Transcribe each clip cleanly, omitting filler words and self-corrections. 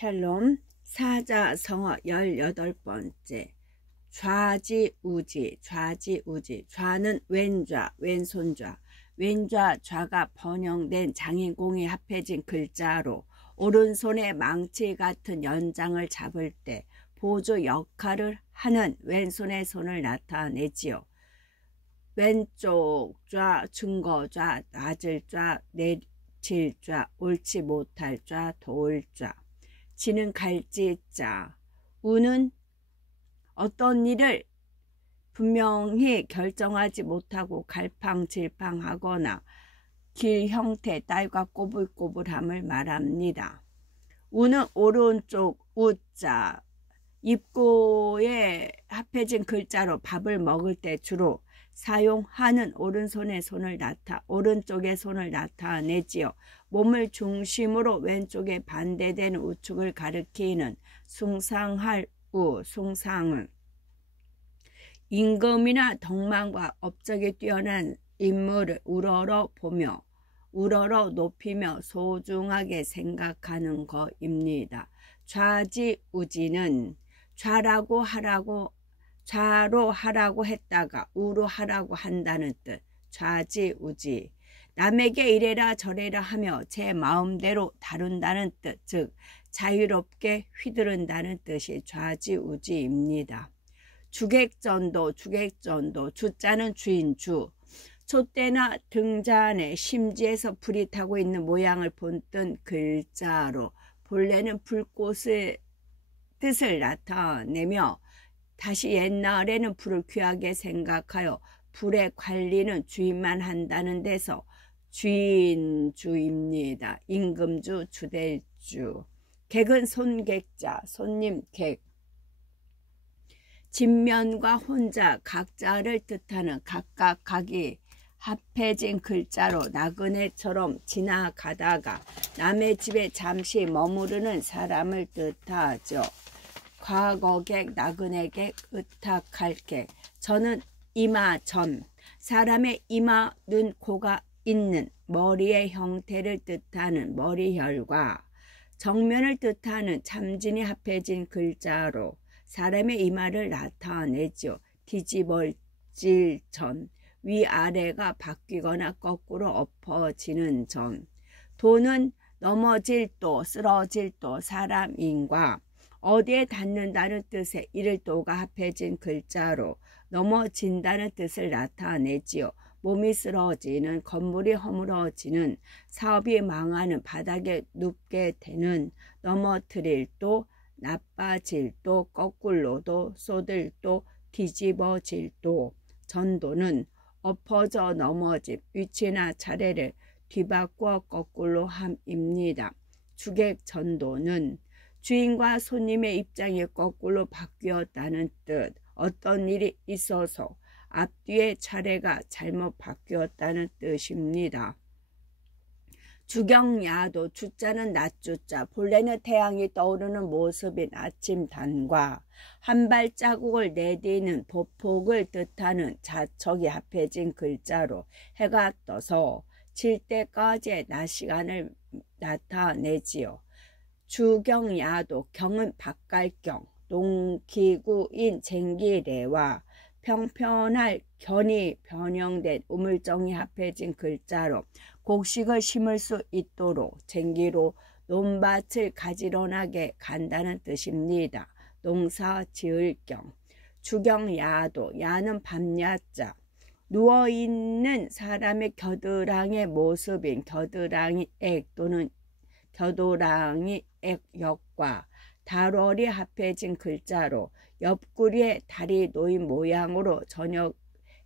샬롬 사자성어 18번째 좌지우지 좌지우지 좌는 왼좌 왼손좌 왼좌 좌가 번영된 장인공이 합해진 글자로 오른손에 망치 같은 연장을 잡을 때 보조 역할을 하는 왼손의 손을 나타내지요. 왼쪽 좌 증거좌 낮을 좌 내칠 좌 옳지 못할 좌 도울 좌 지는 갈지자 우는 어떤 일을 분명히 결정하지 못하고 갈팡질팡하거나 길 형태 딸과 꼬불꼬불함을 말합니다. 우는 오른쪽 우자 입구에 합해진 글자로 밥을 먹을 때 주로 사용하는 오른쪽의 손을 나타내지요. 몸을 중심으로 왼쪽에 반대되는 우측을 가리키는 숭상할 우, 숭상은 임금이나 덕망과 업적이 뛰어난 인물을 우러러 보며 우러러 높이며 소중하게 생각하는 것입니다. 좌지우지는 좌로 하라고 했다가 우로 하라고 한다는 뜻. 좌지우지 남에게 이래라 저래라 하며 제 마음대로 다룬다는 뜻, 즉 자유롭게 휘두른다는 뜻이 좌지우지입니다. 주객전도 주자는 주인 주 촛대나 등잔에 심지에서 불이 타고 있는 모양을 본뜬 글자로 본래는 불꽃의 뜻을 나타내며 다시 옛날에는 불을 귀하게 생각하여 불의 관리는 주인만 한다는 데서 주인주입니다. 임금주, 주대주. 객은 손객자, 손님, 객. 진면과 혼자, 각자를 뜻하는 각각 각이 합해진 글자로 나그네처럼 지나가다가 남의 집에 잠시 머무르는 사람을 뜻하죠. 과거객, 나그네객, 의탁할객. 저는 이마전, 사람의 이마, 눈, 코가 있는 머리의 형태를 뜻하는 머리혈과 정면을 뜻하는 참진이 합해진 글자로 사람의 이마를 나타내죠. 뒤집어질 전, 위아래가 바뀌거나 거꾸로 엎어지는 전. 도는 넘어질 도, 쓰러질 도, 사람인과 어디에 닿는다는 뜻의 이를 도가 합해진 글자로 넘어진다는 뜻을 나타내지요. 몸이 쓰러지는, 건물이 허물어지는, 사업이 망하는, 바닥에 눕게 되는, 넘어뜨릴 도, 나빠질 도, 거꾸로도, 쏟을 도, 뒤집어질 도. 전도는 엎어져 넘어짐, 위치나 차례를 뒤바꿔 거꾸로 함입니다. 주객전도는 주인과 손님의 입장이 거꾸로 바뀌었다는 뜻. 어떤 일이 있어서 앞뒤의 차례가 잘못 바뀌었다는 뜻입니다. 주경야도 주자는 낮주자 본래는 태양이 떠오르는 모습인 아침단과 한 발자국을 내디는 보폭을 뜻하는 자척이 합해진 글자로 해가 떠서 질 때까지의 낮 시간을 나타내지요. 주경야도 경은 바깔경 농기구인 쟁기래와 평편할 견이 변형된 우물정이 합해진 글자로 곡식을 심을 수 있도록 쟁기로 논밭을 가지런하게 간다는 뜻입니다. 농사 지을 경. 주경야도 야는 밤야자 누워있는 사람의 겨드랑이의 모습인 겨드랑이 액 또는 겨드랑이 액역과 달월이 합해진 글자로 옆구리에 달이 놓인 모양으로 저녁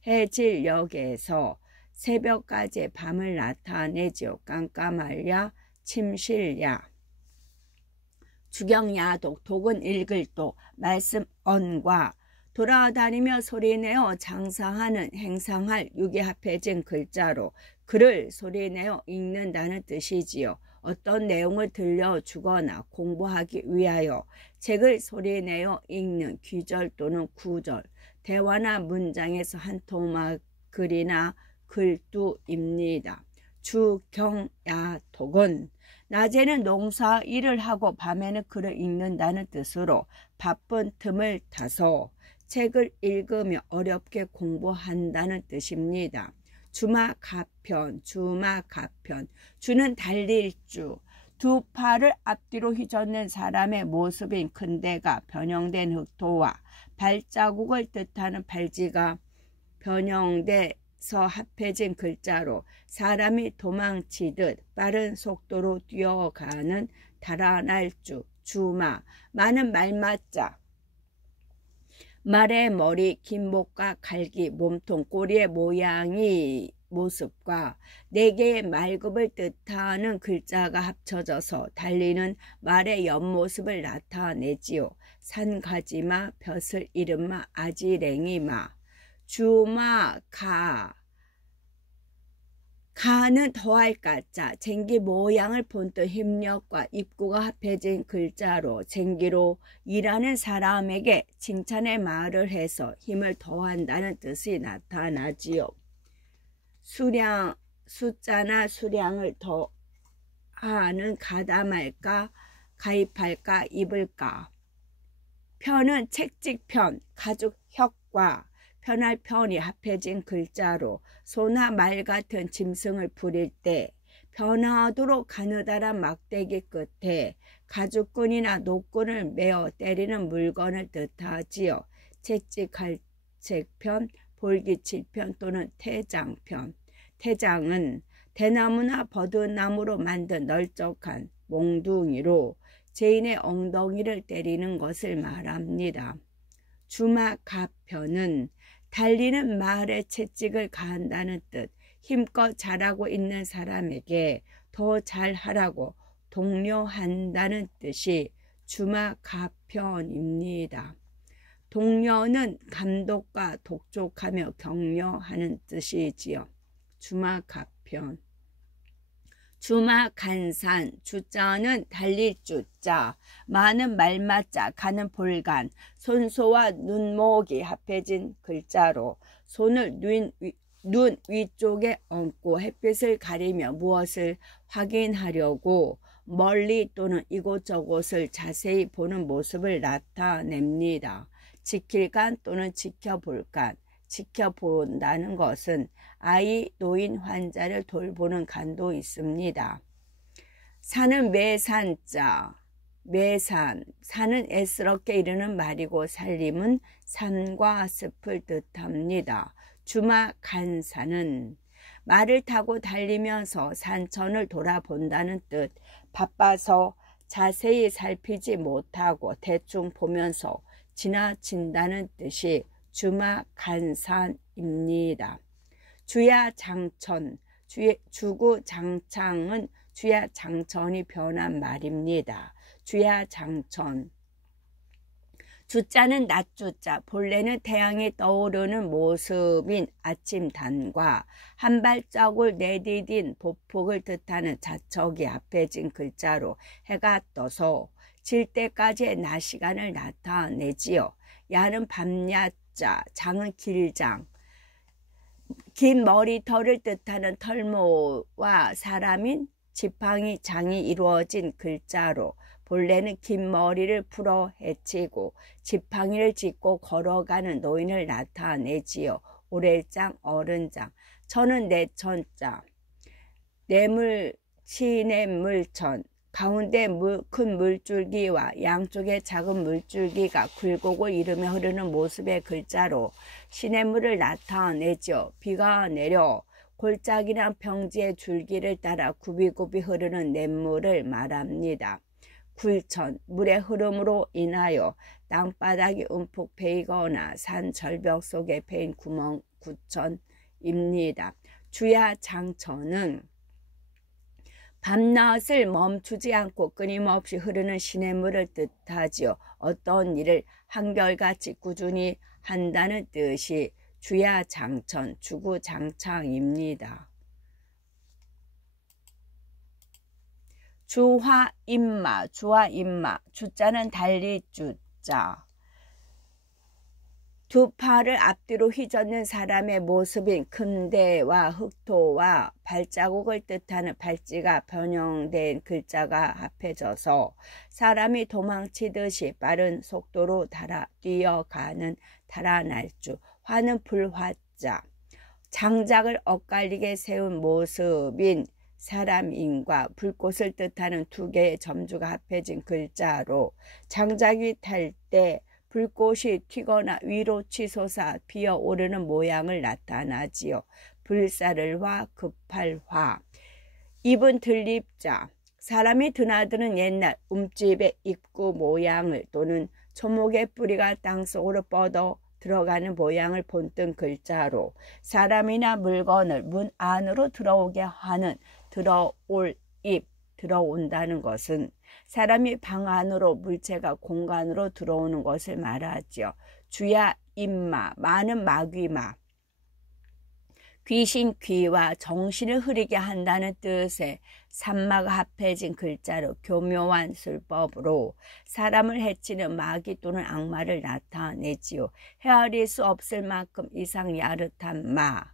해질녘에서 새벽까지의 밤을 나타내지요. 깜깜할야, 침실야. 주경야독, 독은 읽을 도, 말씀 언과 돌아다니며 소리내어 장사하는 행상할 육이 합해진 글자로 글을 소리내어 읽는다는 뜻이지요. 어떤 내용을 들려주거나 공부하기 위하여 책을 소리내어 읽는 귀절 또는 구절, 대화나 문장에서 한 토막 글이나 글두입니다. 주경야독은 낮에는 농사 일을 하고 밤에는 글을 읽는다는 뜻으로 바쁜 틈을 타서 책을 읽으며 어렵게 공부한다는 뜻입니다. 주마가편, 주마가편. 주는 달릴 주. 두 팔을 앞뒤로 휘젓는 사람의 모습인 큰대가 변형된 흑토와 발자국을 뜻하는 발지가 변형돼서 합해진 글자로 사람이 도망치듯 빠른 속도로 뛰어가는 달아날 주, 주마. 마는 말맞자. 말의 머리, 긴 목과 갈기, 몸통, 꼬리의 모양이 모습과 네 개의 말급을 뜻하는 글자가 합쳐져서 달리는 말의 옆모습을 나타내지요. 산가지마, 벼슬 이름마, 아지랭이마. 주마, 가. 가는 더할 가자, 쟁기 모양을 본뜬 힘력과 입구가 합해진 글자로 쟁기로 일하는 사람에게 칭찬의 말을 해서 힘을 더한다는 뜻이 나타나지요. 수량, 숫자나 수량을 더하는 가담할까, 가입할까, 입을까. 편은 책직편, 가죽 혁과 편할 편이 합해진 글자로 소나 말 같은 짐승을 부릴 때 편하도록 가느다란 막대기 끝에 가죽끈이나 노끈을 메어 때리는 물건을 뜻하지요. 채찍칼책편, 볼기칠편 또는 태장편. 태장은 대나무나 버드나무로 만든 널쩍한 몽둥이로 죄인의 엉덩이를 때리는 것을 말합니다. 주마가편은 달리는 말에 채찍을 가한다는 뜻, 힘껏 잘하고 있는 사람에게 더 잘하라고 독려한다는 뜻이 주마가편입니다. 독려는 감독과 독촉하며 격려하는 뜻이지요. 주마가편. 주마간산, 주자는 달릴 주자, 마는 말맞자, 가는 볼간, 손소와 눈목이 합해진 글자로 손을 눈 위쪽에 얹고 햇빛을 가리며 무엇을 확인하려고 멀리 또는 이곳저곳을 자세히 보는 모습을 나타냅니다. 지킬간 또는 지켜볼간. 지켜본다는 것은 아이, 노인, 환자를 돌보는 간도 있습니다. 산은 매산자, 매산, 산은 애스럽게 이르는 말이고 살림은 산과 숲을 뜻합니다. 주마간산은 말을 타고 달리면서 산천을 돌아본다는 뜻, 바빠서 자세히 살피지 못하고 대충 보면서 지나친다는 뜻이 주마간산입니다. 주야장천, 주구장창은 주야장천이 변한 말입니다. 주야장천. 주자는 낮주자, 본래는 태양이 떠오르는 모습인 아침단과 한 발자국을 내디딘 보폭을 뜻하는 자척이 합해진 글자로 해가 떠서 질 때까지의 낮 시간을 나타내지요. 야는 밤야자, 장은 길장. 긴 머리털을 뜻하는 털모와 사람인 지팡이 장이 이루어진 글자로 본래는 긴 머리를 풀어 헤치고 지팡이를 짚고 걸어가는 노인을 나타내지요. 오래장, 어른장. 천은 내천자, 치내물천. 가운데 큰 물줄기와 양쪽에 작은 물줄기가 굴곡을 이루며 흐르는 모습의 글자로 시냇물을 나타내죠. 비가 내려 골짜기나 평지의 줄기를 따라 굽이굽이 흐르는 냇물을 말합니다. 굴천, 물의 흐름으로 인하여 땅바닥이 움푹 패이거나 산 절벽 속에 패인 구멍, 구천입니다. 주야장천은 밤낮을 멈추지 않고 끊임없이 흐르는 시냇물을 뜻하지요. 어떤 일을 한결같이 꾸준히 한다는 뜻이 주야장천, 주구장창입니다. 주화임마, 주화임마. 주자는 달릴 주자. 두 팔을 앞뒤로 휘젓는 사람의 모습인 금대와 흑토와 발자국을 뜻하는 발찌가 변형된 글자가 합해져서 사람이 도망치듯이 빠른 속도로 뛰어가는 달아날주, 화는 불화자, 장작을 엇갈리게 세운 모습인 사람인과 불꽃을 뜻하는 두 개의 점주가 합해진 글자로 장작이 탈 때 불꽃이 튀거나 위로 치솟아 피어오르는 모양을 나타나지요. 불사를화, 급할화. 입은 들립자. 사람이 드나드는 옛날 움집의 입구 모양을 또는 초목의 뿌리가 땅속으로 뻗어 들어가는 모양을 본뜬 글자로 사람이나 물건을 문 안으로 들어오게 하는 들어올 입, 들어온다는 것은 사람이 방 안으로 물체가 공간으로 들어오는 것을 말하죠. 주야 임마, 마는 마귀마. 귀신 귀와 정신을 흐리게 한다는 뜻의 산마가 합해진 글자로 교묘한 술법으로 사람을 해치는 마귀 또는 악마를 나타내지요. 헤아릴 수 없을 만큼 이상 야릇한 마,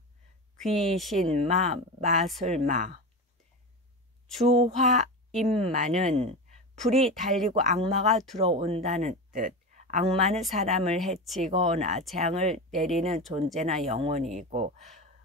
귀신마, 마술마. 주화임마는 불이 달리고 악마가 들어온다는 뜻. 악마는 사람을 해치거나 재앙을 내리는 존재나 영혼이고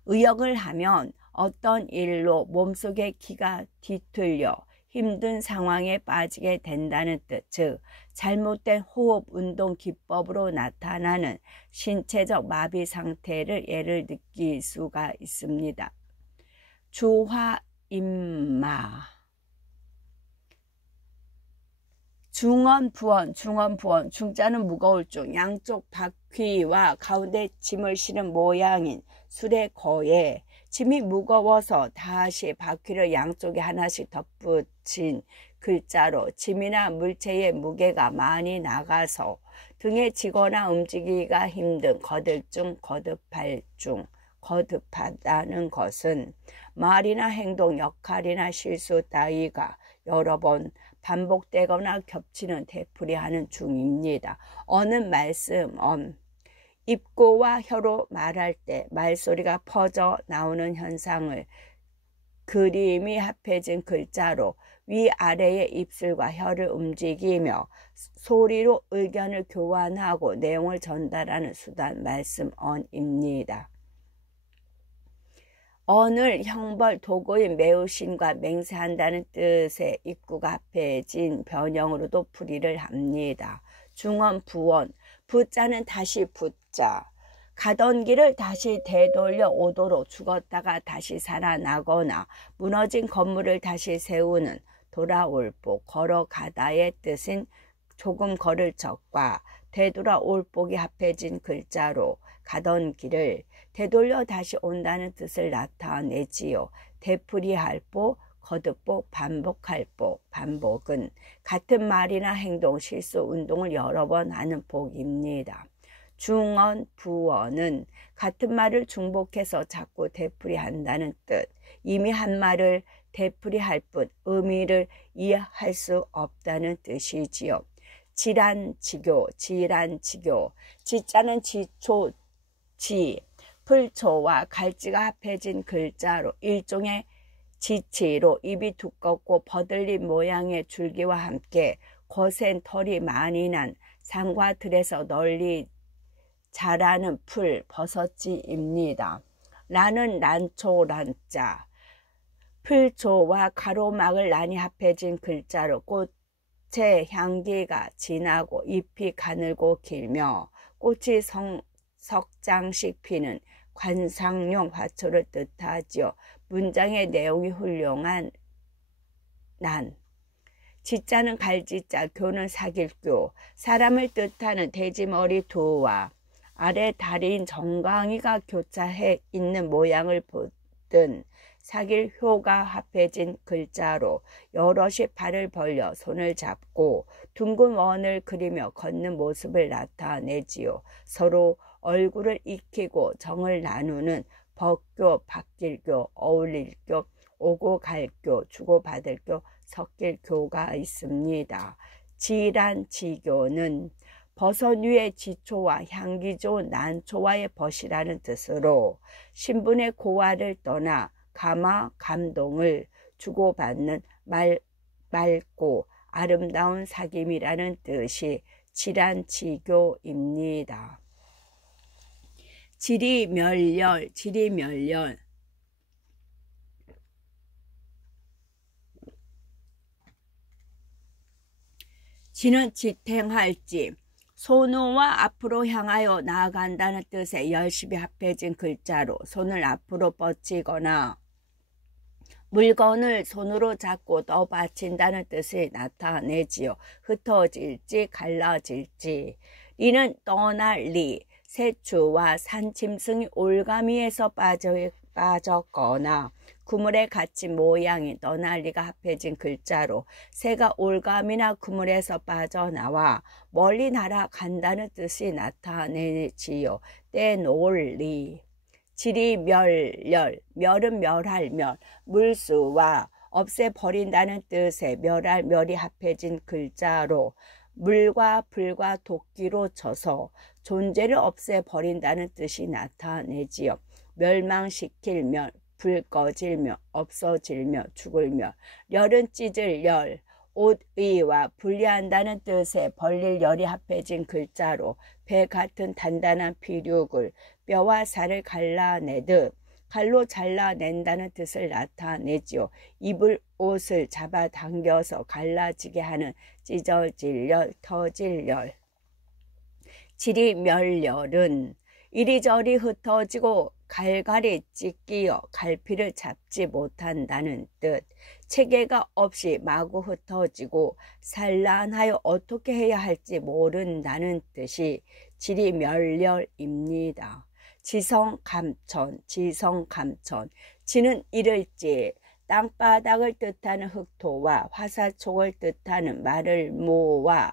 의역을 하면 어떤 일로 몸속의 기가 뒤틀려 힘든 상황에 빠지게 된다는 뜻, 즉 잘못된 호흡 운동 기법으로 나타나는 신체적 마비 상태를 예를 느낄 수가 있습니다. 주화임마. 중언부언, 중언부언. 중자는 무거울 중, 양쪽 바퀴와 가운데 짐을 실은 모양인 수레거에 짐이 무거워서 다시 바퀴를 양쪽에 하나씩 덧붙인 글자로 짐이나 물체의 무게가 많이 나가서 등에 지거나 움직이기가 힘든 거들중, 거듭할 중. 거듭하다는 것은 말이나 행동, 역할이나 실수 따위가 여러 번 반복되거나 겹치는 되풀이하는 중입니다. 어는 말씀, 입고와 혀로 말할 때 말소리가 퍼져 나오는 현상을 그림이 합해진 글자로 위아래의 입술과 혀를 움직이며 소리로 의견을 교환하고 내용을 전달하는 수단 말씀 언입니다. 언을 형벌 도구인 매우신과 맹세한다는 뜻의 입구가 합해진 변형으로도 풀이를 합니다. 중언, 부언. 부자는 다시 붙자. 가던 길을 다시 되돌려 오도록 죽었다가 다시 살아나거나 무너진 건물을 다시 세우는 돌아올복, 걸어가다의 뜻인 조금 걸을 적과 되돌아올복이 합해진 글자로 가던 길을 되돌려 다시 온다는 뜻을 나타내지요. 되풀이할 복, 거듭복, 반복할 복. 반복은 같은 말이나 행동, 실수, 운동을 여러 번 하는 복입니다. 중언, 부언은 같은 말을 중복해서 자꾸 되풀이한다는 뜻. 이미 한 말을 되풀이할 뿐 의미를 이해할 수 없다는 뜻이지요. 지란지교, 지란지교. 지자는 지초, 풀초와 갈지가 합해진 글자로 일종의 지치로 입이 두껍고 버들린 모양의 줄기와 함께 거센 털이 많이 난 산과 들에서 널리 자라는 풀, 버섯지입니다. 라는 란초, 란자. 풀초와 가로막을 나니 합해진 글자로 꽃의 향기가 진하고 잎이 가늘고 길며 꽃이 석장씩 피는 관상용 화초를 뜻하지요. 문장의 내용이 훌륭한 난. 지자는 갈지자, 교는 사길교. 사람을 뜻하는 돼지머리 두와 아래 다리인 정강이가 교차해 있는 모양을 보든 사길효가 합해진 글자로 여럿이 발을 벌려 손을 잡고 둥근 원을 그리며 걷는 모습을 나타내지요. 서로 얼굴을 익히고 정을 나누는 법교, 바뀔교, 어울릴교, 오고 갈교, 주고받을교, 섞일교가 있습니다. 지란지교는 버섯 위에 지초와 향기 좋은 난초와의 벗이라는 뜻으로 신분의 고화를 떠나 감화 감동을 주고받는 맑고 아름다운 사귐이라는 뜻이 질환지교입니다. 지리멸렬, 지리멸렬. 지는 지탱할지, 손우와 앞으로 향하여 나아간다는 뜻의 열심히 합해진 글자로 손을 앞으로 뻗치거나 물건을 손으로 잡고 떠받친다는 뜻이 나타내지요. 흩어질지 갈라질지. 리는 떠날 리, 새추와 산짐승이 올가미에서 빠졌거나 그물에 갇힌 모양이 떠날리가 합해진 글자로 새가 올가미나 그물에서 빠져나와 멀리 날아간다는 뜻이 나타내지요. 떼놀리. 지리멸렬, 멸은 멸할 멸, 물수와 없애버린다는 뜻의 멸할 멸이 합해진 글자로 물과 불과 도끼로 쳐서 존재를 없애버린다는 뜻이 나타내지요. 멸망시킬 멸, 불 꺼질며 없어질며 죽을며. 열은 찢을 열, 옷의와 분리한다는 뜻의 벌릴 열이 합해진 글자로 배 같은 단단한 피륙을 뼈와 살을 갈라내듯 칼로 잘라낸다는 뜻을 나타내지요. 입을 옷을 잡아당겨서 갈라지게 하는 찢어질 열, 터질 열. 지리멸열은 이리저리 흩어지고 갈갈이 찢기어 갈피를 잡지 못한다는 뜻. 체계가 없이 마구 흩어지고 산란하여 어떻게 해야 할지 모른다는 뜻이 지리멸렬입니다. 지성감천, 지성감천. 지는 이를지 땅바닥을 뜻하는 흑토와 화사촉을 뜻하는 마를 모아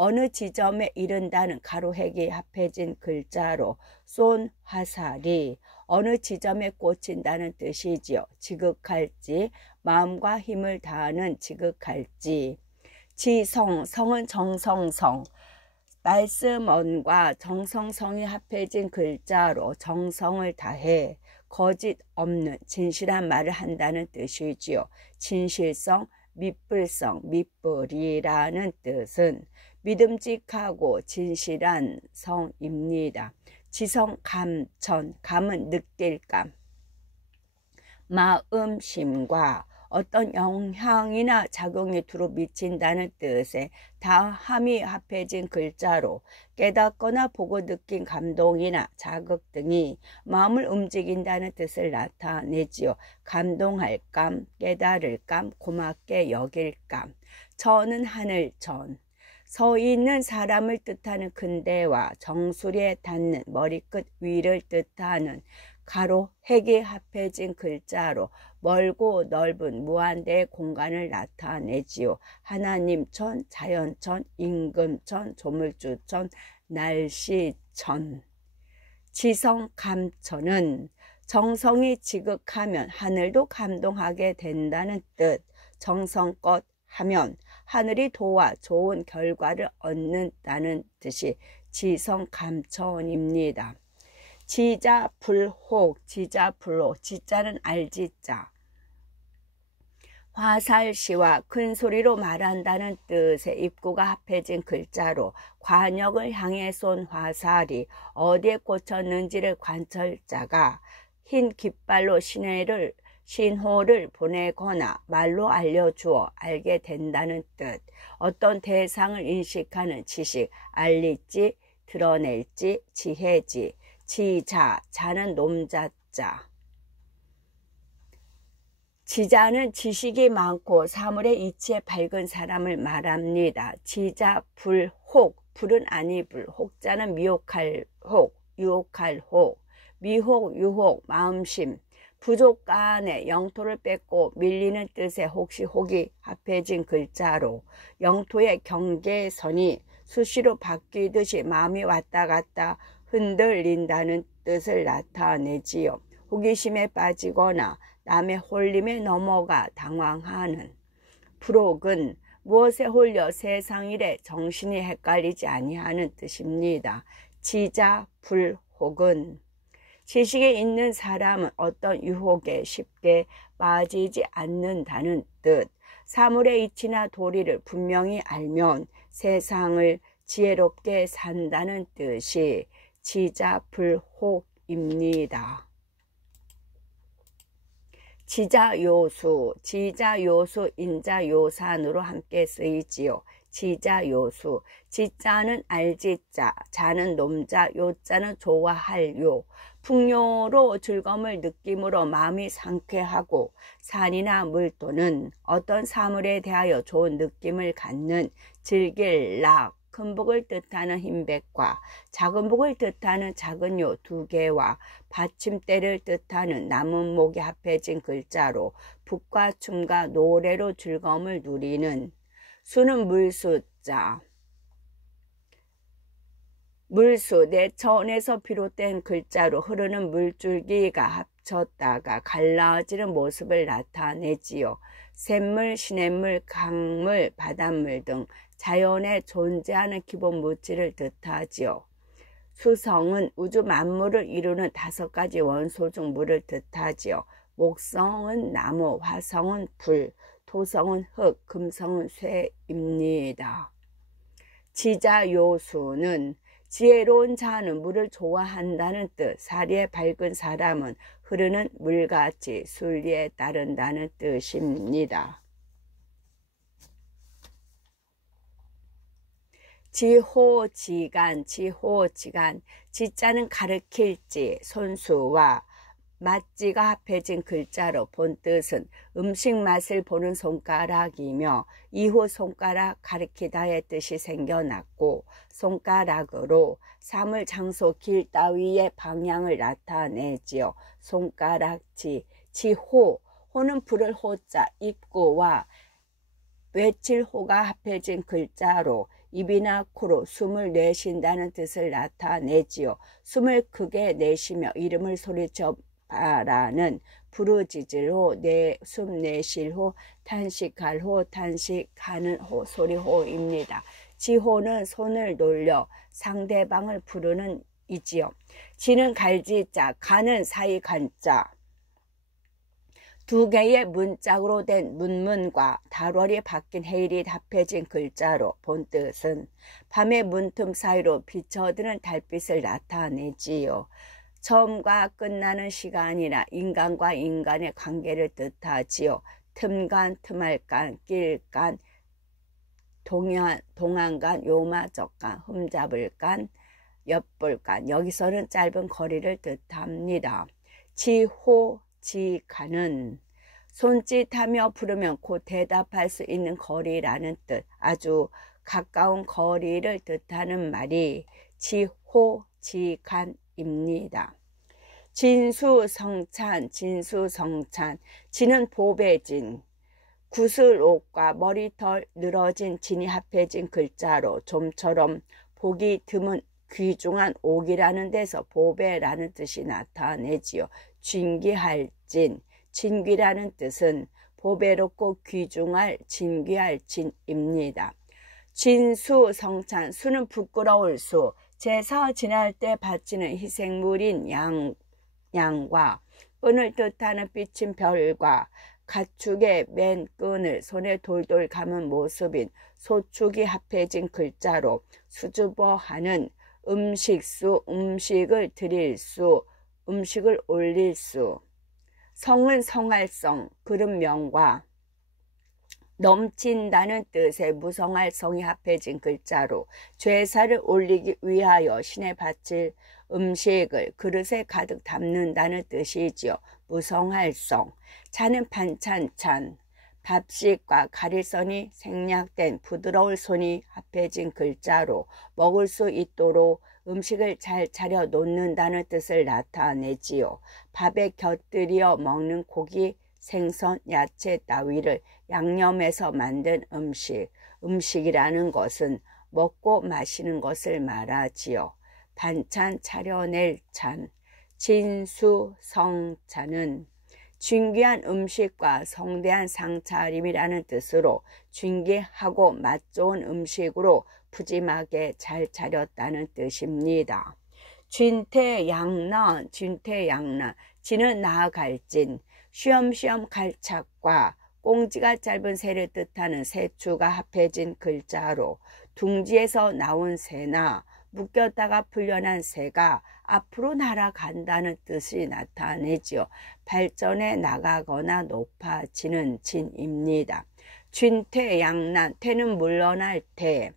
어느 지점에 이른다는 가로획이 합해진 글자로 쏜 화살이 어느 지점에 꽂힌다는 뜻이지요. 지극할지, 마음과 힘을 다하는 지극할지. 지성, 성은 정성성, 말씀언과 정성성이 합해진 글자로 정성을 다해 거짓 없는 진실한 말을 한다는 뜻이지요. 진실성, 믿불성, 믿불이라는 뜻은 믿음직하고 진실한 성입니다. 지성감천, 감은 느낄감, 마음심과 어떤 영향이나 작용이 두루 미친다는 뜻의 다함이 합해진 글자로 깨닫거나 보고 느낀 감동이나 자극 등이 마음을 움직인다는 뜻을 나타내지요. 감동할 감, 깨달을 감, 고맙게 여길 감. 천은 하늘천. 서 있는 사람을 뜻하는 근대와 정수리에 닿는 머리끝 위를 뜻하는 가로 획이 합해진 글자로 멀고 넓은 무한대의 공간을 나타내지요. 하나님천, 자연천, 임금천, 조물주천, 날씨천. 지성감천은 정성이 지극하면 하늘도 감동하게 된다는 뜻. 정성껏 하면 하늘이 도와 좋은 결과를 얻는다는 뜻이 지성감천입니다. 지자불혹, 지자불혹, 지자는 알지자. 화살시와 큰 소리로 말한다는 뜻의 입구가 합해진 글자로 관역을 향해 쏜 화살이 어디에 꽂혔는지를 관찰자가 흰 깃발로 신호를 보내거나 말로 알려주어 알게 된다는 뜻. 어떤 대상을 인식하는 지식, 알릴지, 드러낼지, 지혜지. 지자, 자는 놈자자. 지자는 지식이 많고 사물의 이치에 밝은 사람을 말합니다. 지자 불혹, 불은 아니불, 혹자는 미혹할 혹, 유혹할 혹, 미혹, 유혹, 마음심. 부족 간에 영토를 뺏고 밀리는 뜻의 혹시 혹이 합해진 글자로 영토의 경계선이 수시로 바뀌듯이 마음이 왔다 갔다 흔들린다는 뜻을 나타내지요. 호기심에 빠지거나 남의 홀림에 넘어가 당황하는. 불혹은 무엇에 홀려 세상일에 정신이 헷갈리지 아니하는 뜻입니다. 지자불혹은 지식에 있는 사람은 어떤 유혹에 쉽게 빠지지 않는다는 뜻. 사물의 이치나 도리를 분명히 알면 세상을 지혜롭게 산다는 뜻이 지자불혹입니다. 지자요수, 지자요수, 인자요산으로 함께 쓰이지요. 지자요수, 지자는 알지자, 자는 놈자, 요자는 좋아할 요. 풍요로 즐거움을 느낌으로 마음이 상쾌하고 산이나 물도는 어떤 사물에 대하여 좋은 느낌을 갖는 즐길 락, 큰 복을 뜻하는 흰백과 작은 복을 뜻하는 작은 요 두 개와 받침대를 뜻하는 나무 목이 합해진 글자로 북과 춤과 노래로 즐거움을 누리는 수는 물수자. 물수, 내천에서 비롯된 글자로 흐르는 물줄기가 합쳤다가 갈라지는 모습을 나타내지요. 샘물, 시냇물, 강물, 바닷물 등 자연에 존재하는 기본 물질을 뜻하지요. 수성은 우주 만물을 이루는 5가지 원소 중 물을 뜻하지요. 목성은 나무, 화성은 불, 토성은 흙, 금성은 쇠입니다. 지자요수는 지혜로운 자는 물을 좋아한다는 뜻, 사리에 밝은 사람은 흐르는 물같이 순리에 따른다는 뜻입니다. 지호지간, 지호지간, 지자는 가르칠지, 손수와 맛지가 합해진 글자로 본 뜻은 음식 맛을 보는 손가락이며 이후 손가락 가리키다의 뜻이 생겨났고 손가락으로 사물, 장소, 길 따위의 방향을 나타내지요. 손가락지, 지호, 호는 부를 호자, 입구와 외칠 호가 합해진 글자로 입이나 코로 숨을 내쉰다는 뜻을 나타내지요. 숨을 크게 내쉬며 이름을 소리쳐 바라는 부르짖을 숨 내쉴 호, 탄식할 호, 탄식하는 호, 소리호입니다. 지호는 손을 놀려 상대방을 부르는 이지요. 지는 갈지자, 간은 사이 간자. 2개의 문짝으로 된 문문과 달월이 바뀐 해일이 합해진 글자로 본 뜻은 밤의 문틈 사이로 비쳐드는 달빛을 나타내지요. 처음과 끝나는 시간이나 인간과 인간의 관계를 뜻하지요. 틈간, 틈할간, 길간, 동안간, 요마적간, 흠잡을간, 엿볼간. 여기서는 짧은 거리를 뜻합니다. 지호, 지간은 손짓하며 부르면 곧 대답할 수 있는 거리라는 뜻, 아주 가까운 거리를 뜻하는 말이 지호지간입니다. 진수성찬, 진수성찬, 진은 보배진, 구슬옷과 머리털 늘어진 진이 합해진 글자로 좀처럼 보기 드문 귀중한 옥이라는 데서 보배라는 뜻이 나타내지요. 진귀할 진, 진귀라는 뜻은 보배롭고 귀중할 진귀할 진입니다. 진수성찬, 수는 부끄러울 수, 제사 지날 때 바치는 희생물인 양과 끈을 뜻하는 삐친 별과 가축의 맨 끈을 손에 돌돌 감은 모습인 소축이 합해진 글자로 수줍어하는 음식수, 음식을 드릴 수, 음식을 올릴 수. 성은 성할성, 그릇명과 넘친다는 뜻의 무성할 성이 합해진 글자로 제사를 올리기 위하여 신에 바칠 음식을 그릇에 가득 담는다는 뜻이지요. 무성할 성. 찬은 반찬찬, 밥식과 가릴선이 생략된 부드러울 손이 합해진 글자로 먹을 수 있도록 음식을 잘 차려 놓는다는 뜻을 나타내지요. 밥에 곁들여 먹는 고기, 생선, 야채 따위를 양념해서 만든 음식, 음식이라는 것은 먹고 마시는 것을 말하지요. 반찬 차려낼 찬, 진수성찬은 중귀한 음식과 성대한 상차림이라는 뜻으로 중귀하고 맛 좋은 음식으로 푸짐하게 잘 차렸다는 뜻입니다. 쥔태양나, 쥔태양나, 진은 나아갈진, 쉬엄쉬엄 갈착과 꽁지가 짧은 새를 뜻하는 새추가 합해진 글자로 둥지에서 나온 새나 묶였다가 풀려난 새가 앞으로 날아간다는 뜻이 나타내지요. 발전해 나가거나 높아지는 진입니다. 쥔태양난, 태는 물러날 태,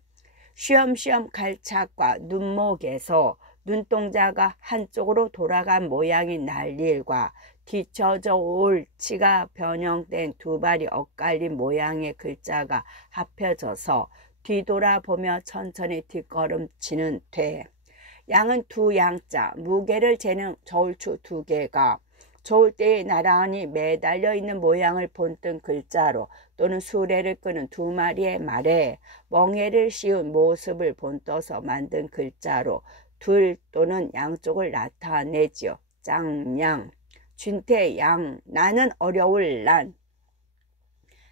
쉬엄쉬엄 갈착과 눈목에서 눈동자가 한쪽으로 돌아간 모양인 날일과 뒤쳐져 올 치가 변형된 두 발이 엇갈린 모양의 글자가 합혀져서 뒤돌아보며 천천히 뒷걸음치는 돼. 양은 두 양자, 무게를 재는 저울추 두 개가 저울대에 나란히 매달려 있는 모양을 본뜬 글자로 또는 수레를 끄는 두 마리의 말에 멍에를 씌운 모습을 본떠서 만든 글자로 둘 또는 양쪽을 나타내지요. 짱양, 쥔태양, 나는 어려울 난.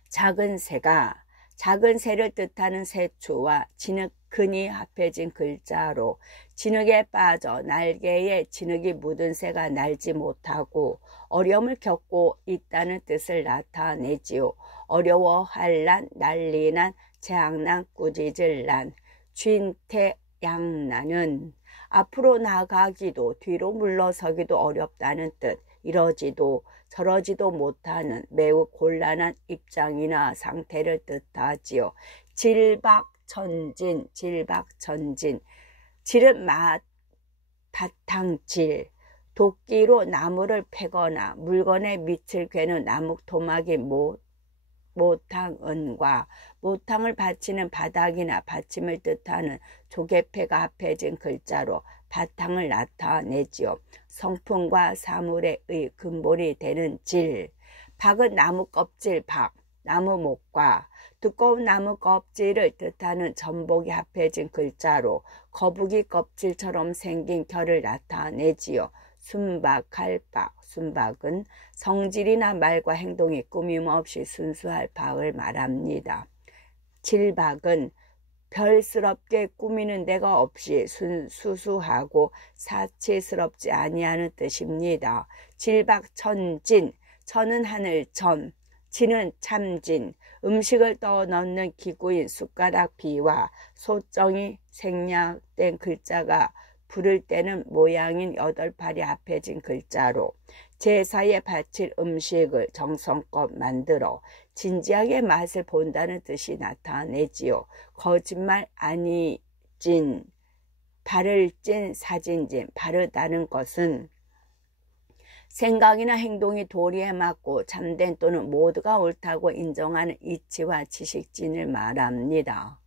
작은 새가 작은 새를 뜻하는 새추와 진흙근이 합해진 글자로 진흙에 빠져 날개에 진흙이 묻은 새가 날지 못하고 어려움을 겪고 있다는 뜻을 나타내지요. 어려워할 난, 난리난, 재앙난, 꾸짖을 난. 쥔태양난은 앞으로 나가기도 뒤로 물러서기도 어렵다는 뜻, 이러지도 저러지도 못하는 매우 곤란한 입장이나 상태를 뜻하지요. 질박천진, 질박천진, 질은 바탕질, 도끼로 나무를 패거나 물건에 밑을 괴는 나무토막이 모탕은과 모탕을 받치는 바닥이나 받침을 뜻하는 조개패가 합해진 글자로 바탕을 나타내지요. 성품과 사물의 근본이 되는 질, 박은 나무 껍질 박, 나무 목과 두꺼운 나무 껍질을 뜻하는 전복이 합해진 글자로 거북이 껍질처럼 생긴 결을 나타내지요. 순박, 칼박, 순박은 성질이나 말과 행동이 꾸밈없이 순수할 박을 말합니다. 질박은 별스럽게 꾸미는 데가 없이 수수하고 사치스럽지 아니하는 뜻입니다. 질박천진, 천은 하늘천, 진은 참진, 음식을 떠 넣는 기구인 숟가락 비와 소정이 생략된 글자가 부를 때는 모양인 8팔이 합해진 글자로 제사에 바칠 음식을 정성껏 만들어 진지하게 맛을 본다는 뜻이 나타내지요. 거짓말 아니진, 발을 찐 사진진, 바르다는 것은 생각이나 행동이 도리에 맞고 참된 또는 모두가 옳다고 인정하는 이치와 지식진을 말합니다.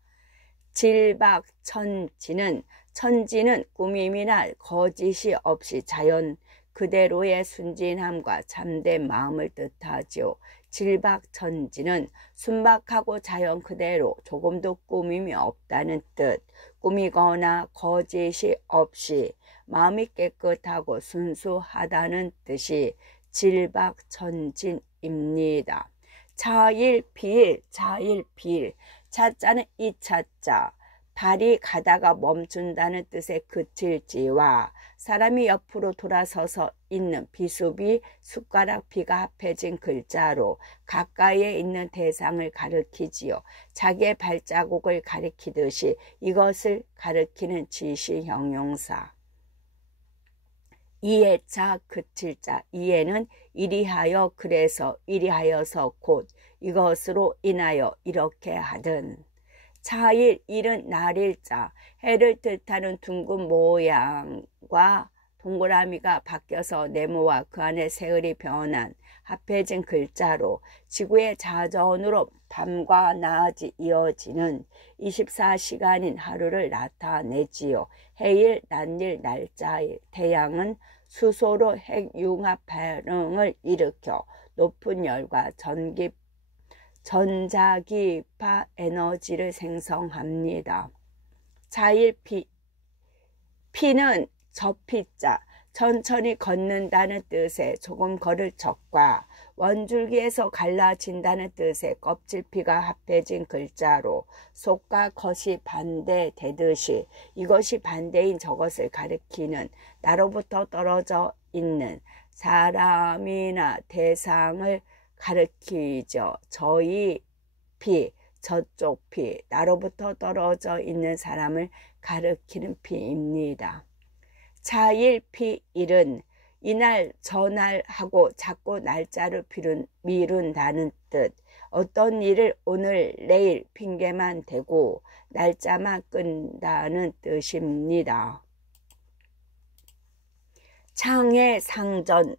질박천진은 천진은 꾸밈이나 거짓이 없이 자연 그대로의 순진함과 참된 마음을 뜻하지요. 질박천진은 순박하고 자연 그대로 조금도 꾸밈이 없다는 뜻, 꾸미거나 거짓이 없이 마음이 깨끗하고 순수하다는 뜻이 질박천진입니다. 차일피일, 차일피일, 차자는 이 차자, 발이 가다가 멈춘다는 뜻의 그칠지와 사람이 옆으로 돌아서서 있는 비수비, 숟가락 비가 합해진 글자로 가까이에 있는 대상을 가리키지요. 자기의 발자국을 가리키듯이 이것을 가리키는 지시 형용사. 이해차, 그칠자, 이해는 이리하여 그래서, 이리하여서 곧, 이것으로 인하여 이렇게 하든. 차일, 일은 날일자, 해를 뜻하는 둥근 모양과 동그라미가 바뀌어서 네모와 그 안에 세을이 변한 합해진 글자로 지구의 자전으로 밤과 낮이 이어지는 24시간인 하루를 나타내지요. 해일, 낮일, 날짜일, 태양은 수소로 핵융합 반응을 일으켜 높은 열과 전자기파 에너지를 생성합니다. 자일피, 피는 저피자, 천천히 걷는다는 뜻의 조금 걸을 적과 원줄기에서 갈라진다는 뜻의 껍질피가 합해진 글자로 속과 겉이 반대되듯이 이것이 반대인 저것을 가리키는 나로부터 떨어져 있는 사람이나 대상을 가리키죠. 저희 피, 저쪽 피, 나로부터 떨어져 있는 사람을 가리키는 피입니다. 차일 피일은 이날 저날 하고 자꾸 날짜를 미룬다는 뜻. 어떤 일을 오늘 내일 핑계만 대고 날짜만 끈다는 뜻입니다. 창해상전,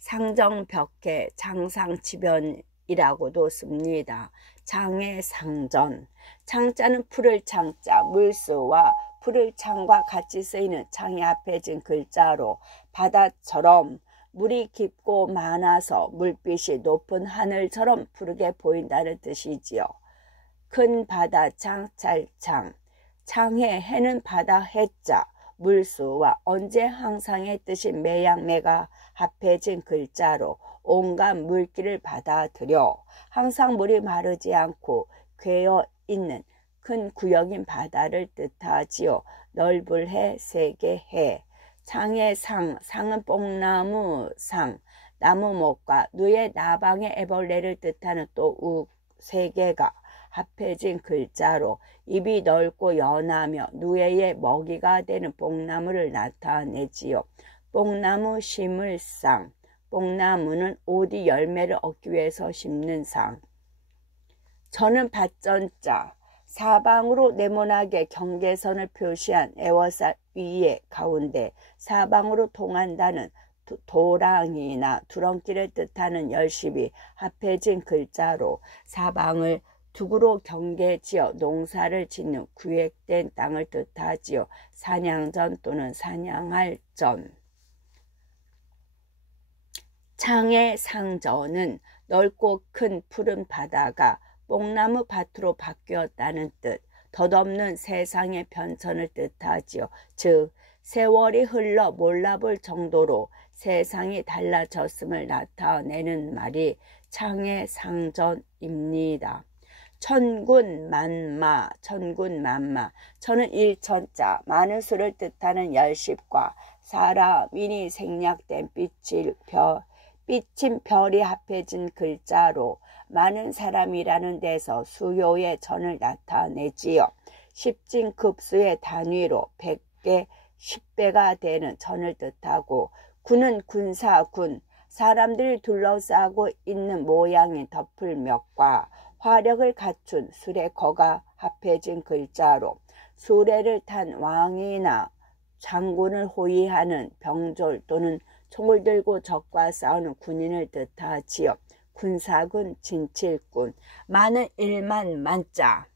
상정벽해, 장상지변이라고도 씁니다. 창해상전, 창자는 푸를 창자, 물수와 푸를 창과 같이 쓰이는 창에 합해진 글자로 바다처럼 물이 깊고 많아서 물빛이 높은 하늘처럼 푸르게 보인다는 뜻이지요. 큰 바다 창찰창, 창해 해는 바다 해자, 물수와 언제 항상의 뜻인 매양매가 합해진 글자로 온갖 물기를 받아들여 항상 물이 마르지 않고 괴어 있는 큰 구역인 바다를 뜻하지요. 넓을 해, 세계 해. 창의 상은 뽕나무 상, 나무목과 누에 나방의 애벌레를 뜻하는 또 세 개가 합해진 글자로 입이 넓고 연하며 누에의 먹이가 되는 뽕나무를 나타내지요. 뽕나무 심을 상, 뽕나무는 오디 열매를 얻기 위해서 심는 상. 저는 밭전자, 사방으로 네모나게 경계선을 표시한 애워살 위에 가운데 사방으로 통한다는 도랑이나 두렁길을 뜻하는 열십이 합해진 글자로 사방을 두구로 경계지어 농사를 짓는 구획된 땅을 뜻하지요. 사냥전 또는 사냥할 전. 창의 상전은 넓고 큰 푸른 바다가 뽕나무 밭으로 바뀌었다는 뜻, 덧없는 세상의 변천을 뜻하지요. 즉 세월이 흘러 몰라볼 정도로 세상이 달라졌음을 나타내는 말이 창의 상전입니다. 천군만마, 천은 일천자, 많은 수를 뜻하는 열십과 사람인이 생략된 삐친 별이 합해진 글자로 많은 사람이라는 데서 수요의 전을 나타내지요. 십진급수의 단위로 100개, 10배가 되는 전을 뜻하고 군은 군사군, 사람들이 둘러싸고 있는 모양의 덮을몇과 화력을 갖춘 수레거가 합해진 글자로 수레를 탄 왕이나 장군을 호위하는 병졸 또는 총을 들고 적과 싸우는 군인을 뜻하지요. 군사군, 진칠군, 많은 일만 만자,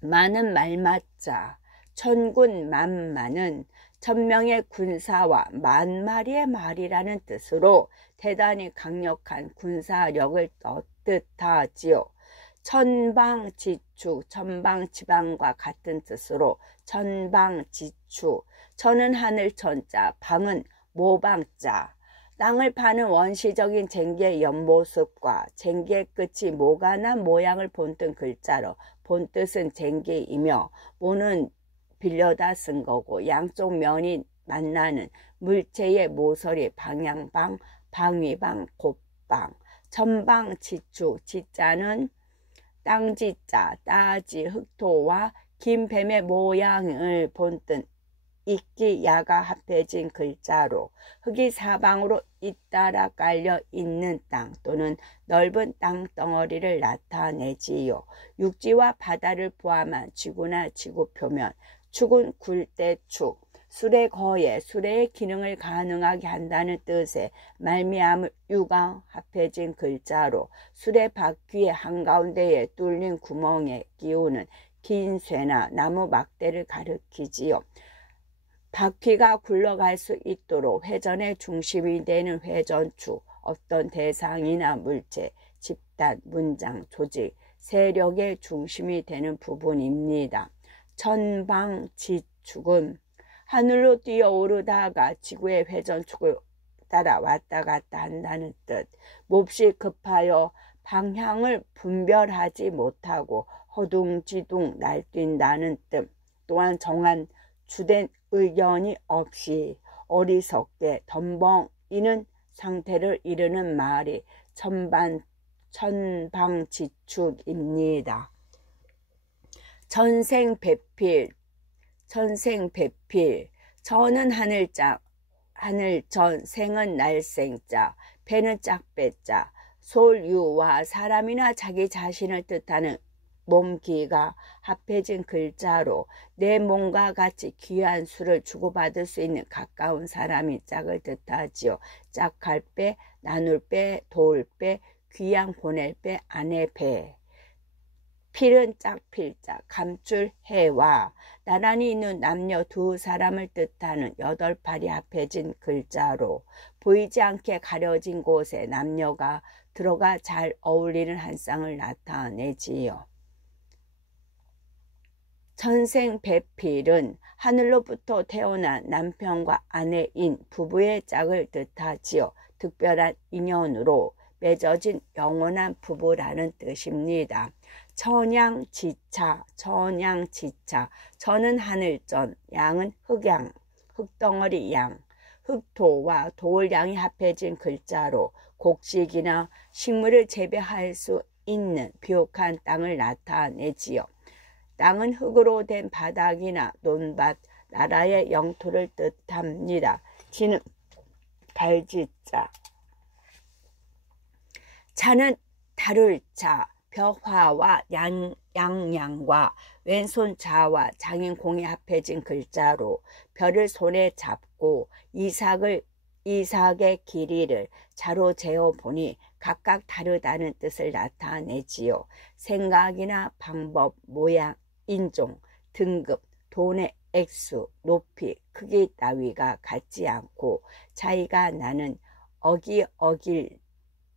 많은 말맞자, 천군 만마는 천명의 군사와 만마리의 말이라는 뜻으로 대단히 강력한 군사력을 뜻하지요. 천방지추, 천방지방과 같은 뜻으로 천방지추, 천은 하늘 천자, 방은 모방자, 땅을 파는 원시적인 쟁기의 옆모습과 쟁기의 끝이 모가 난 모양을 본뜬 글자로 본뜻은 쟁기이며 모는 빌려다 쓴 거고 양쪽 면이 만나는 물체의 모서리 방향방, 방위방, 곱방, 천방지추, 지자는 땅지자, 따지, 흑토와 긴 뱀의 모양을 본뜬 이끼 야가 합해진 글자로 흙이 사방으로 잇따라 깔려 있는 땅 또는 넓은 땅덩어리를 나타내지요. 육지와 바다를 포함한 지구나 지구 표면, 축은 굴대축, 수레 거에 수레의 기능을 가능하게 한다는 뜻의 말미암을 유가 합해진 글자로 수레 바퀴의 한가운데에 뚫린 구멍에 끼우는 긴 쇠나 나무 막대를 가리키지요. 바퀴가 굴러갈 수 있도록 회전의 중심이 되는 회전축, 어떤 대상이나 물체, 집단, 문장, 조직, 세력의 중심이 되는 부분입니다. 천방지축은 하늘로 뛰어오르다가 지구의 회전축을 따라 왔다 갔다 한다는 뜻. 몹시 급하여 방향을 분별하지 못하고 허둥지둥 날뛴다는 뜻. 또한 정한 주된 의견이 없이 어리석게 덤벙이는 상태를 이르는 말이 천방지축입니다. 전생배필, 전은 하늘전, 생은 날생자, 배는 짝배자, 솔유와 사람이나 자기 자신을 뜻하는 몸기가 합해진 글자로 내 몸과 같이 귀한 수를 주고받을 수 있는 가까운 사람이 짝을 뜻하지요. 짝할 배, 나눌 배, 도울 배, 귀양 보낼 배, 아내 배. 필은 짝필자, 감출 해와 나란히 있는 남녀 두 사람을 뜻하는 8팔이 합해진 글자로 보이지 않게 가려진 곳에 남녀가 들어가 잘 어울리는 한 쌍을 나타내지요. 천생배필은 하늘로부터 태어난 남편과 아내인 부부의 짝을 뜻하지요. 특별한 인연으로 맺어진 영원한 부부라는 뜻입니다. 천양지차, 천은 하늘전, 양은 흑양, 흙덩어리 양, 흑토와 도울양이 합해진 글자로 곡식이나 식물을 재배할 수 있는 비옥한 땅을 나타내지요. 땅은 흙으로 된 바닥이나 논밭, 나라의 영토를 뜻합니다. 지는 발지자. 차는 다룰 차, 벽화와 양양과 왼손 자와 장인공이 합해진 글자로 별을 손에 잡고 이삭의 길이를 자로 재어 보니 각각 다르다는 뜻을 나타내지요. 생각이나 방법, 모양, 인종, 등급, 돈의 액수, 높이, 크기 따위가 같지 않고 차이가 나는 어길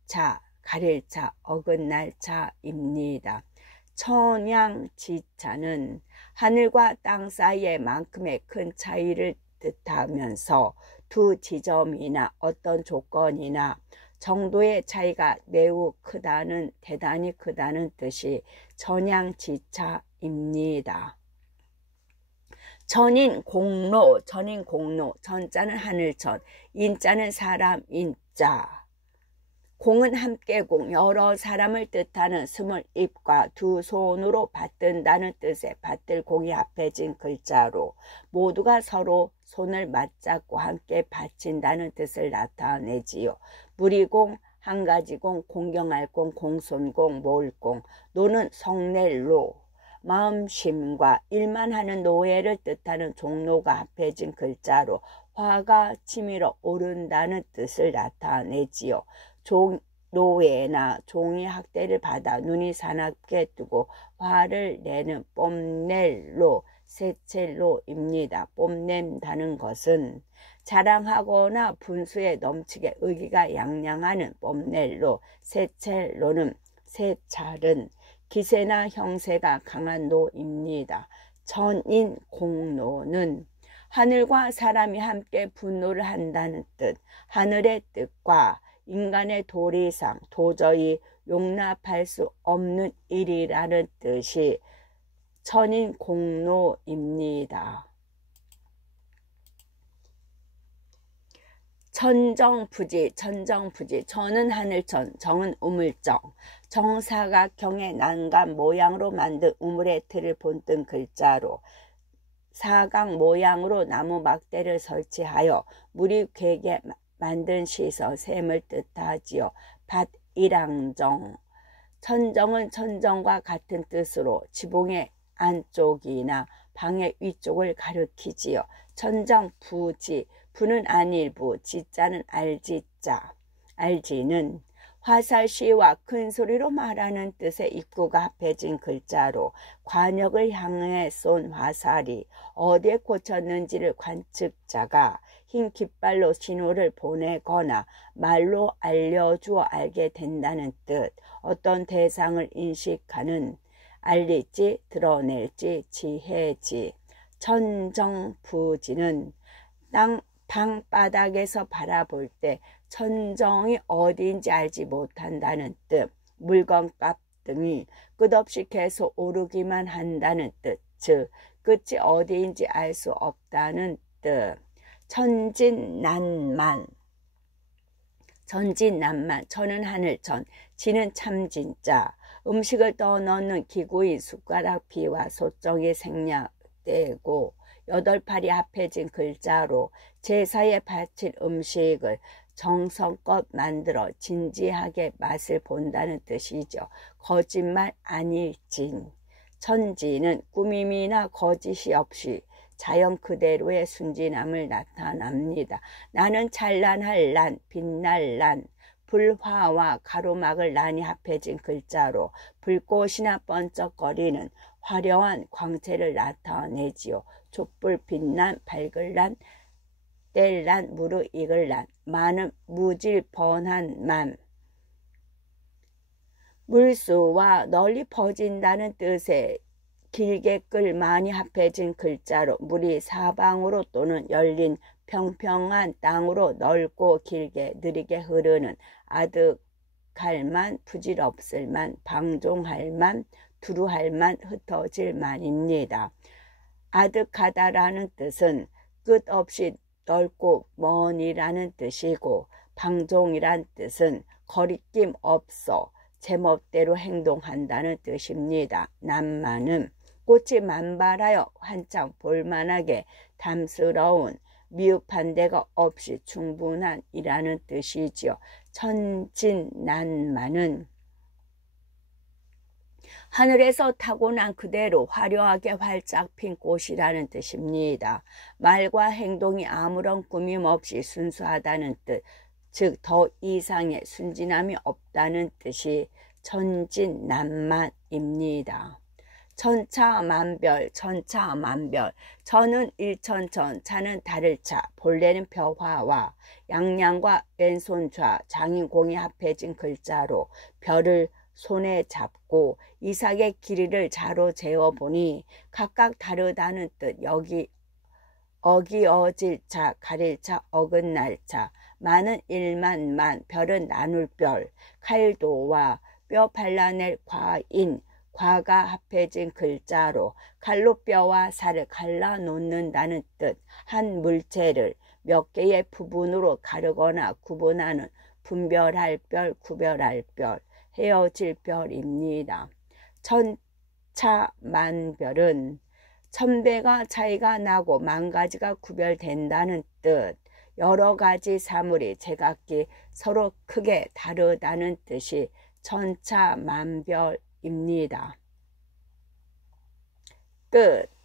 차, 가릴 차, 어긋날 차입니다. 천양지차는 하늘과 땅 사이에 만큼의 큰 차이를 뜻하면서 두 지점이나 어떤 조건이나 정도의 차이가 매우 크다는, 대단히 크다는 뜻이 천양지차입니다. 전인 공로, 전자는 하늘전, 인자는 사람 인자. 공은 함께공, 여러 사람을 뜻하는 20입과 두 손으로 받든다는 뜻의 받들 공이 합해진 글자로 모두가 서로 손을 맞잡고 함께 바친다는 뜻을 나타내지요. 무리공, 한가지공, 공경할공, 공손공, 모을공, 노는 성낼로, 마음심과 일만 하는 노예를 뜻하는 종로가 합해진 글자로 화가 치밀어 오른다는 뜻을 나타내지요. 노예나 종이 학대를 받아 눈이 사납게 뜨고 화를 내는 뽐낼로, 세첼로입니다. 뽐낸다는 것은 자랑하거나 분수에 넘치게 의기가 양양하는 뽐낼로, 세첼로는 세찰은 기세나 형세가 강한 노입니다. 천인 공로는 하늘과 사람이 함께 분노를 한다는 뜻, 하늘의 뜻과 인간의 도리상 도저히 용납할 수 없는 일이라는 뜻이 천인 공로입니다. 천정부지, 천은 하늘천, 정은 우물정, 정사각형의 난간 모양으로 만든 우물의 틀을 본뜬 글자로 사각 모양으로 나무 막대를 설치하여 물이 괴게 만든 시서 샘을 뜻하지요. 밭일항정, 천정은 천정과 같은 뜻으로 지붕의 안쪽이나 방의 위쪽을 가리키지요. 천정부지, 부는 안일부, 지자는 알지자. 알지는 화살시와 큰 소리로 말하는 뜻의 입구가 합해진 글자로 관역을 향해 쏜 화살이 어디에 꽂혔는지를 관측자가 흰 깃발로 신호를 보내거나 말로 알려주어 알게 된다는 뜻. 어떤 대상을 인식하는, 알릴지, 드러낼지, 지혜지. 천정부지는 땅 방바닥에서 바라볼 때 천정이 어디인지 알지 못한다는 뜻. 물건값 등이 끝없이 계속 오르기만 한다는 뜻. 즉 끝이 어디인지 알 수 없다는 뜻. 천진난만. 전진난만. 천은 하늘천, 진은 참진자. 음식을 떠넣는 기구인 숟가락 비와 소정이 생략되고 8팔이 합해진 글자로 제사에 바칠 음식을 정성껏 만들어 진지하게 맛을 본다는 뜻이죠. 거짓말 아닐 진. 천진은 꾸밈이나 거짓이 없이 자연 그대로의 순진함을 나타납니다. 나는 찬란할 난, 빛날 난, 불화와 가로막을 난이 합해진 글자로 불꽃이나 번쩍거리는 화려한 광채를 나타내지요. 촛불 빛난, 밝을 난, 뗄 난, 무르익을 난. 만은 무질 번한 만. 물수와 널리 퍼진다는 뜻의 길게 끌 많이 합해진 글자로 물이 사방으로 또는 열린 평평한 땅으로 넓고 길게 느리게 흐르는 아득할 만, 부질없을 만, 방종할 만, 두루할 만, 흩어질 만입니다. 아득하다라는 뜻은 끝없이 넓고 먼이라는 뜻이고 방종이란 뜻은 거리낌 없어 제멋대로 행동한다는 뜻입니다. 난만은 꽃이 만발하여 한창 볼만하게 담스러운 미흡한 데가 없이 충분한 이라는 뜻이지요. 천진난만은 하늘에서 타고난 그대로 화려하게 활짝 핀 꽃이라는 뜻입니다. 말과 행동이 아무런 꾸밈 없이 순수하다는 뜻, 즉 더 이상의 순진함이 없다는 뜻이 천진난만입니다. 천차만별, 천차만별. 천은 일천천, 차는 다를 차, 본래는 벼화와 양양과 왼손좌, 장인공이 합해진 글자로 별을 손에 잡고 이삭의 길이를 자로 재어보니 각각 다르다는 뜻. 여기 어기어질 차, 가릴 차, 어긋날 차. 만은 일만만, 별은 나눌 별, 칼도와 뼈 발라낼 과인, 과가 합해진 글자로 칼로 뼈와 살을 갈라 놓는다는 뜻. 한 물체를 몇 개의 부분으로 가르거나 구분하는 분별할 별, 구별할 별, 헤어질 별입니다. 천차만별은 천배가 차이가 나고 만가지가 구별된다는 뜻. 여러 가지 사물이 제각기 서로 크게 다르다는 뜻이 천차만별입니다. 끝.